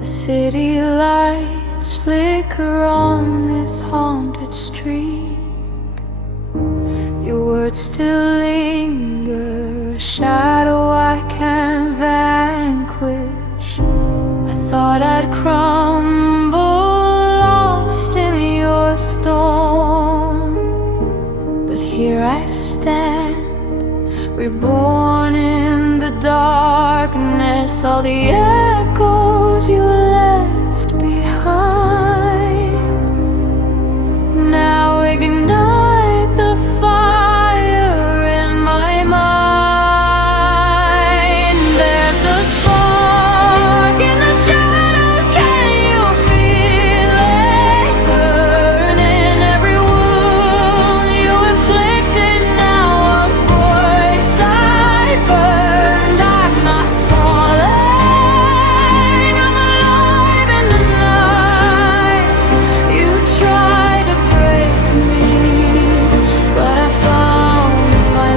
The city lights flicker on this haunted street. Your words still linger, a shadow I can't vanquish. I thought I'd crumble, lost in your storm, but here I stand, reborn in the darkness. All the echoes you left behind now ignite the fire in my mind. There's a spark in the shadows, can you feel it burning? Every wound you inflicted, now a voice I've earned. I'm not falling, I'm alive in the night. You tried to break me, but I found my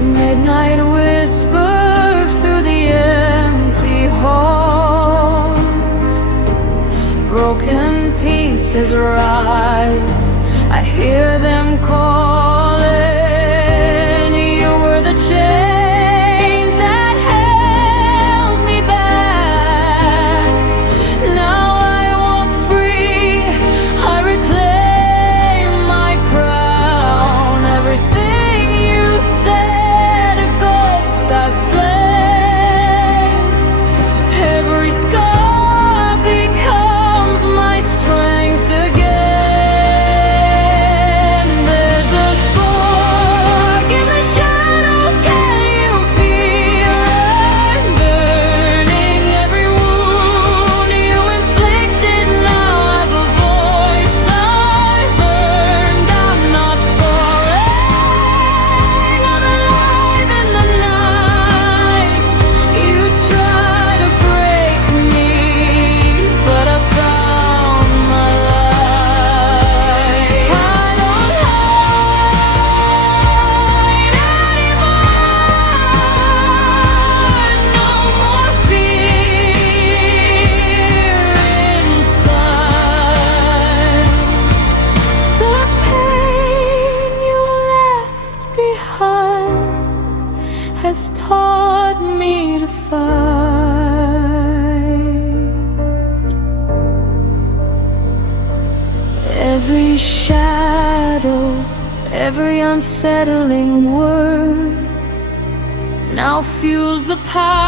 midnight whispers through the empty halls. Broken pieces rise, I hear them calling. You were the chains that held me back. Now I walk free, I reclaim my crown. Everything you said, a ghost I've slain. Every scar becomes my strength again. There's a spark in the shadows, can you feel it burning? Every wound you inflicted, now I've a voice I've earned. I'm not falling, I'm alive in the night. You try to break me, but I found my light. I don't hide anymore, no more fear inside. The pain you left behind has taught me to fight. Every shadow, every unsettling word now fuels the power